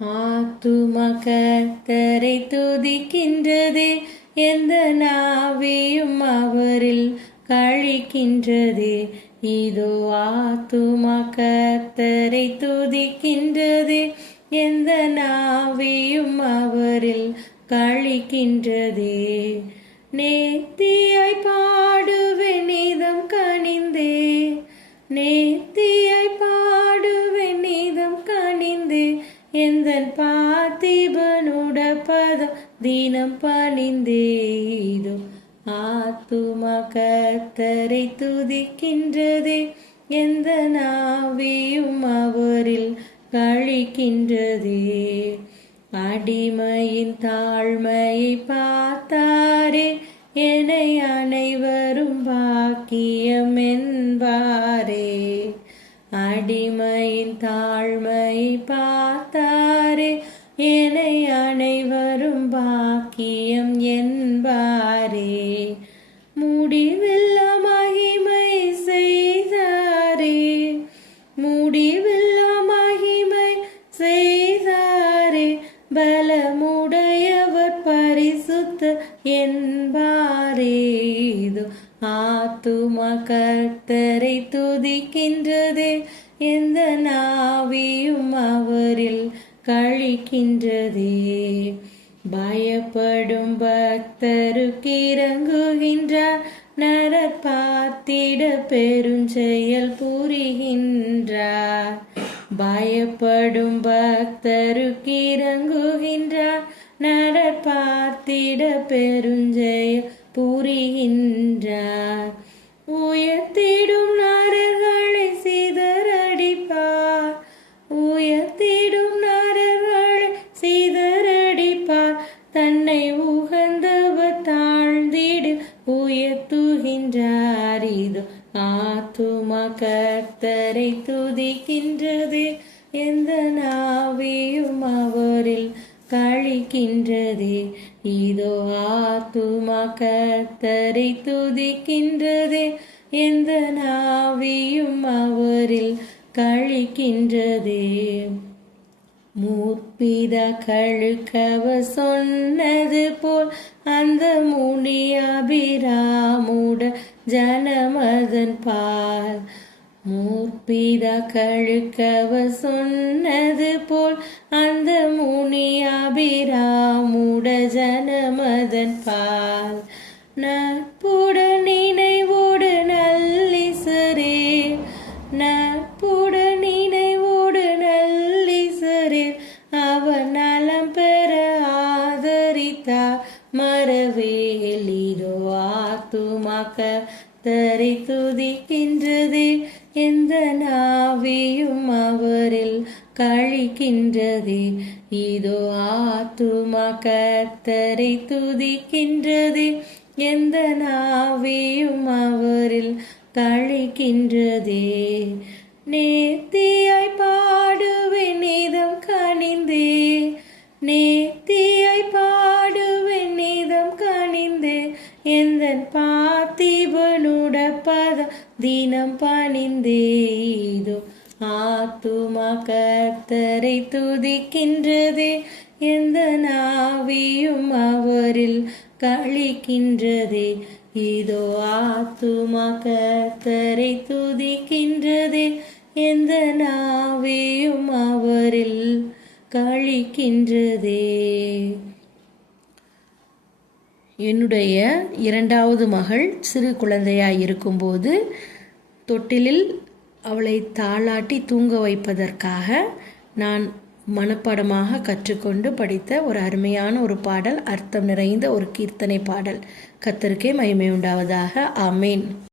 ஆத்தும கர்த்தரை துதிக்கின்றதே, எந்த நாவியும் அவரில் கழிக்கின்றதே. இதோ ஆத்தும கர்த்தரை துதிக்கின்றதே, எந்த நாவியும் அவரில் கழிக்கின்றதே. நேர்த்தியாய் பாடுவேன் நீதம் கனிந்தே, நேர்த்தியாய் பாடுவேன் நீதம் கனிந்தே. எந்தன் பார்த்திபனுட பதம் தினம் பணிந்தே. இதோ ஆத்தும கர்த்தரை துதிக்கின்றதே, எந்த நாவியும் அவரில் கழிக்கின்றதே. அடிமையின் தாழ்மையை பார்த்தாரே, என்னை அனைவரும் பாக்கியம் என்பாரே. அடிமையின் தாழ்மையை பார்த்தாரே, என்னை அனைவரும் பாக்கியம் என்பாரே. முடிவில்லா மகிமை செய்தாரே, முடிவில்லா மகிமை செய்தாரே. பலமுடையவர் பரிசுத்த என்பாரே. இதோ ஆத்தும கர்த்தரை துதிக்கின்றதே, எந்த நாவியும் அவரில் கழிக்கின்றதே. பயப்படும் பக்தருக்கு இறங்குகின்றார், நரர் பார்த்திட பெருஞ்செயல் புரிகின்றார். பயப்படும் பக்தருக்கு இறங்குகின்றார், நரர் பார்த்திட பெருஞ்செயல் புரிகின்றார். உயர்த்திடும் நரர்களை சிதறடிப்பார், உயர்த்திடும் நரர்களை சிதறடிப்பார். தன்னை உகந்தவர் தாழ்ந்திடு உயர்த்துகின்றார். இதோ ஆத்தும கர்த்தரை துதிக்கின்றதே, எந்த நாவியும் அவரில் கழிக்கின்றதே. இதோ ஆத்தும கர்த்தரை துதிக்கின்றதே, எந்த நாவியும் அவரில் கழிக்கின்றதே. முற்பிதாக்களுக்கவ சொன்னது போல் அந்த முனி அபிராமுட ஜனமதன் பால். முற்பிதாக்களுக்கவ சொன்னது போல் அந்த முனி அபிராமுட ஜனமதன் பால். நட்புடன் நினைவோடு நல்லிசரே, நட்புடன் நினைவோடு நல்லிசரே. அவர் நலம் பெற ஆதரித்தார் மரவேல். இதோ ஆத்தும கர்த்தரை துதிக்கின்றதே, எந்த நாவியும் அவரில் கழிக்கின்றதே. இதோ ஆத்தும கர்த்தரை துதிக்கின்றதே, எந்த நாவியும் அவரில் கழிக்கின்றதே. நேர்த்தியாய் பாடுவேன் நீதம் கனிந்தே, நேர்த்தியாய் பாடுவேன் நீதம் கனிந்தே. எந்தன் பார்த்திபனுட பதம் தினம் பணிந்தே. இதோ ஆத்தும கர்த்தரை துதிக்கின்றதே, எந்த நாவியும் அவரில் கழிக்கின்றதே. இதோ ஆத்தும கர்த்தரை துதிக்கின்றதே, எந்த நாவியும் அவரில் கழிக்கின்றதே. என்னுடைய இரண்டாவது மகள் சிறு குழந்தையாய் இருக்கும்போது தொட்டிலில் அவளை தாளாட்டி தூங்க வைப்பதற்காக நான் மனப்பாடமாக கற்றுக்கொண்டு படித்த ஒரு அருமையான ஒரு பாடல், அர்த்தம் நிறைந்த ஒரு கீர்த்தனை பாடல். கர்த்தருக்கே மகிமை உண்டாவதாக. ஆமேன்.